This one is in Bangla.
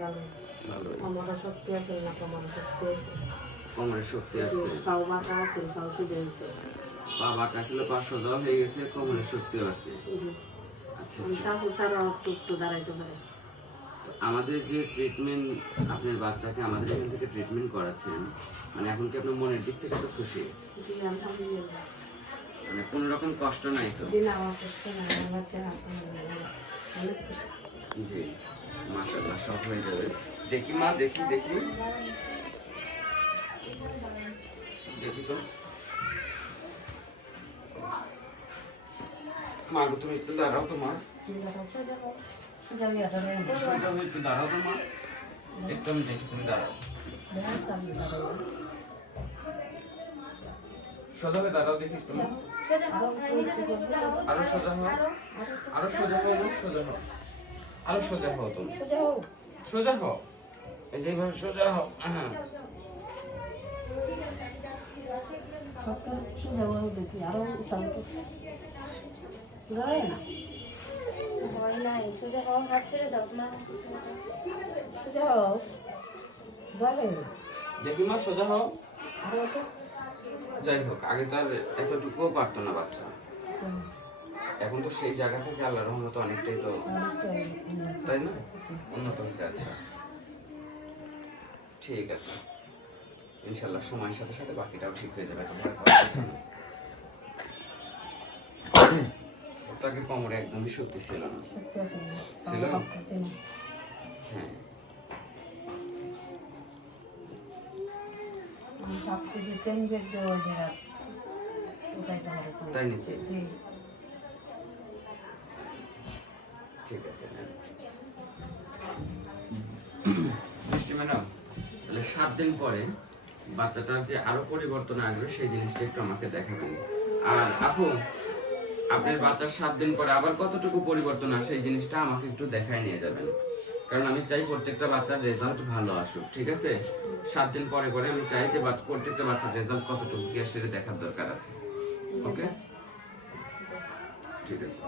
ভালো আমার শক্তি আছে না আমার শক্তি আছে। কোমরের শক্তি আছে। পাও বাঁকা আছে পাও পা বাঁকা ছিল পা সোজাও হয়ে গেছে কোমরের শক্তিও আছে। আচ্ছা আচ্ছা। আমাদের যে ট্রিটমেন্ট আপনার বাচ্চাকে আমাদের এখান থেকে ট্রিটমেন্ট করাচ্ছেন মানে এখন কি আপনার মনের দিক থেকে তো খুশি? মানে কোনো রকম কষ্ট নাই তো? জি। মাসাল্লাহ সব হয়ে যাবে। দেখি মা দেখি দেখি। দেখি তো। মা তুমি একটু দাঁড়াও তো মা। একটু দাঁড়াও তো মা। একটু আমি দেখি তুমি দাঁড়াও। সোজা হয়ে দাঁড়াও দেখি মা। আরও সোজা হও। আরও সোজা হও সোজা হও। আরও সোজা হও তুমি। সোজা হও। এই যেভাবে সোজা হও হ্যাঁ। আরও দাঁড়ায় না? ভয় নাই সোজা হাত ছেড়ে দাও তোমার সোজা হও। বলে দেখি মা সোজা হও। যাই হোক আগে তো আর এতটুকুও পারতো না বাচ্চা। এখন তো সেই জায়গা থেকে আল্লাহ রহমত অনেকটাই তো তাই না উন্নত হয়েছে আচ্ছা ঠিক আছে ইনশাল্লাহ সময়ের সাথে সাথে বাকিটাও ঠিক হয়ে যাবে তো ভয় পাওয়ার কিছু নেই। ওর তো আগে কোমরে একদমই শক্তি ছিল না। ছিল? না। হ্যাঁ তাই নাকি জি ঠিক আছে মিষ্টি ম্যাডাম, তাহলে সাত দিন পরে বাচ্চাটার যে আরও পরিবর্তন আসবে, সেই জিনিসটা একটু আমাকে দেখাবেন। আর আপু, আপনার বাচ্চার সাত দিন পরে আবার কতটুকু পরিবর্তন আসে, এই জিনিসটা আমাকে একটু দেখায় নিয়ে যাবেন। কারণ আমি চাই প্রত্যেকটা বাচ্চার রেজাল্ট ভালো আসুক, ঠিক আছে? সাত দিন পরে পরে আমি চাই যে প্রত্যেকটা বাচ্চার রেজাল্ট কতটুকু কি সেটা দেখার দরকার আছে। ওকে ঠিক আছে।